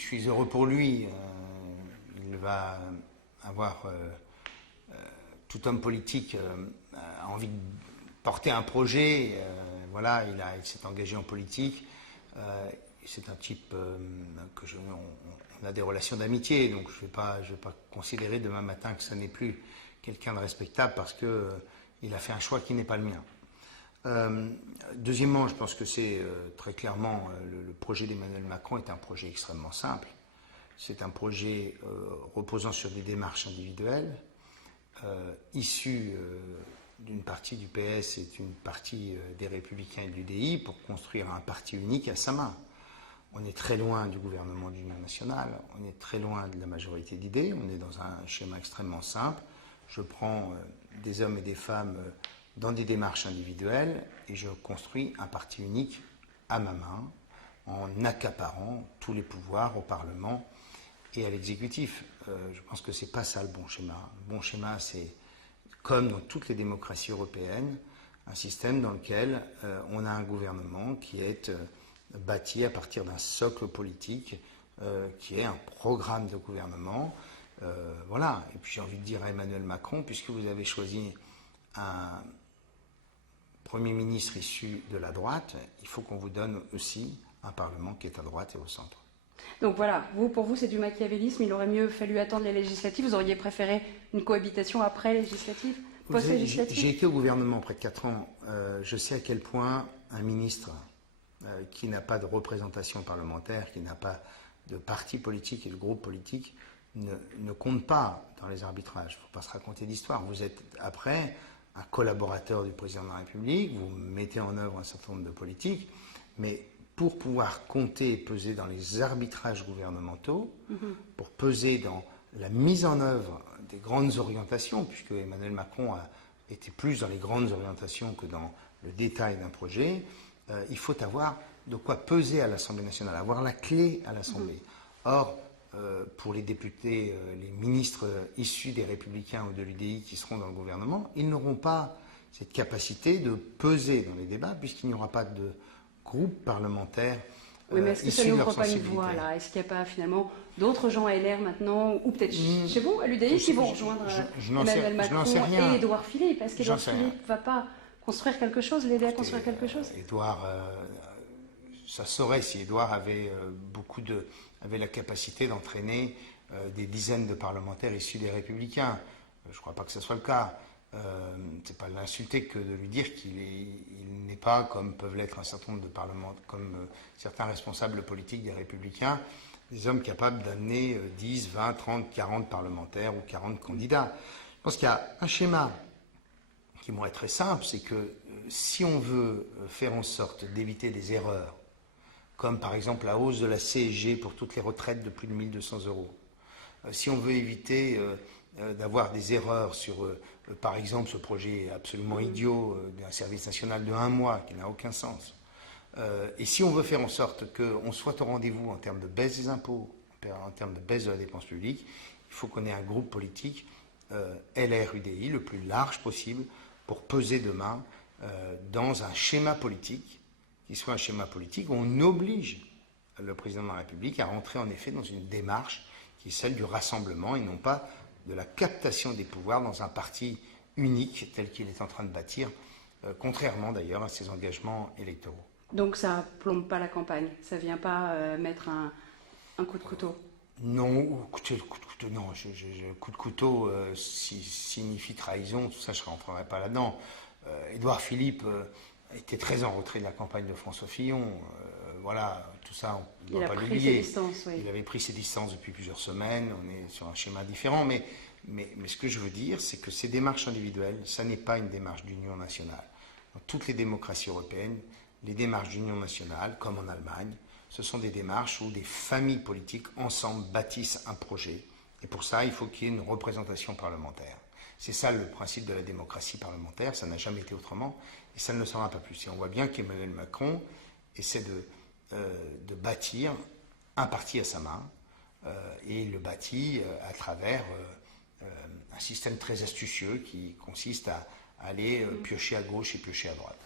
suis heureux pour lui. Il va avoir... tout homme politique a envie de porter un projet. Voilà, il s'est engagé en politique. C'est un type que on a des relations d'amitié, donc je vais pas considérer demain matin que ça n'est plus quelqu'un de respectable parce que il a fait un choix qui n'est pas le mien. Deuxièmement, je pense que c'est très clairement le projet d'Emmanuel Macron est un projet extrêmement simple. C'est un projet reposant sur des démarches individuelles, issu d'une partie du PS et d'une partie des Républicains et de l'UDI pour construire un parti unique à sa main. On est très loin du gouvernement d'union nationale, on est très loin de la majorité d'idées, on est dans un schéma extrêmement simple. Je prends des hommes et des femmes dans des démarches individuelles et je construis un parti unique à ma main en accaparant tous les pouvoirs au Parlement et à l'exécutif. Je pense que c'est pas ça le bon schéma. Le bon schéma, c'est comme dans toutes les démocraties européennes, un système dans lequel on a un gouvernement qui est bâti à partir d'un socle politique, qui est un programme de gouvernement. Voilà. Et puis j'ai envie de dire à Emmanuel Macron, puisque vous avez choisi un Premier ministre issu de la droite, il faut qu'on vous donne aussi un Parlement qui est à droite et au centre. Donc voilà, pour vous c'est du machiavélisme, il aurait mieux fallu attendre les législatives, vous auriez préféré une cohabitation après législative, post-législative? J'ai été au gouvernement près de 4 ans, je sais à quel point un ministre qui n'a pas de représentation parlementaire, qui n'a pas de parti politique et de groupe politique, ne compte pas dans les arbitrages. Il ne faut pas se raconter d'histoire. Vous êtes après un collaborateur du président de la République, vous mettez en œuvre un certain nombre de politiques, mais pour pouvoir compter et peser dans les arbitrages gouvernementaux, pour peser dans la mise en œuvre des grandes orientations, puisque Emmanuel Macron a été plus dans les grandes orientations que dans le détail d'un projet, il faut avoir de quoi peser à l'Assemblée nationale, avoir la clé à l'Assemblée. Or, pour les députés, les ministres issus des Républicains ou de l'UDI qui seront dans le gouvernement, ils n'auront pas cette capacité de peser dans les débats, puisqu'il n'y aura pas de groupe parlementaire. Oui, mais est-ce que ça n'ouvre pas une voie là? Est-ce qu'il n'y a pas finalement d'autres gens à LR maintenant, ou peut-être chez vous, à l'UDI, qui vont rejoindre Emmanuel Macron et Édouard Philippe? Est-ce qu'Édouard Philippe ne va pas construire quelque chose, l'aider à construire quelque chose? Édouard, ça saurait si Édouard avait avait la capacité d'entraîner des dizaines de parlementaires issus des Républicains. Je ne crois pas que ce soit le cas. C'est pas l'insulter que de lui dire qu'il n'est pas, comme peuvent l'être un certain nombre de parlementaires, comme certains responsables politiques des Républicains, des hommes capables d'amener 10, 20, 30, 40 parlementaires ou 40 candidats. Je pense qu'il y a un schéma qui m'aurait très simple, c'est que si on veut faire en sorte d'éviter des erreurs, comme par exemple la hausse de la CSG pour toutes les retraites de plus de 1 200 €, si on veut éviter d'avoir des erreurs sur, par exemple, ce projet absolument idiot d'un service national de 1 mois qui n'a aucun sens, et si on veut faire en sorte qu'on soit au rendez-vous en termes de baisse des impôts, en termes de baisse de la dépense publique, il faut qu'on ait un groupe politique LR-UDI le plus large possible pour peser demain dans un schéma politique qui soit un schéma politique où on oblige le président de la République à rentrer en effet dans une démarche qui est celle du rassemblement et non pas de la captation des pouvoirs dans un parti unique tel qu'il est en train de bâtir, contrairement d'ailleurs à ses engagements électoraux. Donc ça ne plombe pas la campagne, ça ne vient pas mettre un coup de couteau? Non, coup de couteau, non. Coup de couteau signifie trahison, tout ça, je ne rentrerai pas là-dedans. Édouard Philippe était très en retrait de la campagne de François Fillon. Voilà, tout ça, on ne doit pas l'oublier. Il avait pris ses distances depuis plusieurs semaines, on est sur un schéma différent. Mais ce que je veux dire, c'est que ces démarches individuelles, ça n'est pas une démarche d'union nationale. Dans toutes les démocraties européennes, les démarches d'union nationale, comme en Allemagne, ce sont des démarches où des familles politiques ensemble bâtissent un projet. Et pour ça, il faut qu'il y ait une représentation parlementaire. C'est ça le principe de la démocratie parlementaire, ça n'a jamais été autrement, et ça ne le sera pas plus. Et on voit bien qu'Emmanuel Macron essaie de bâtir un parti à sa main, et il le bâtit à travers un système très astucieux qui consiste à aller piocher à gauche et piocher à droite.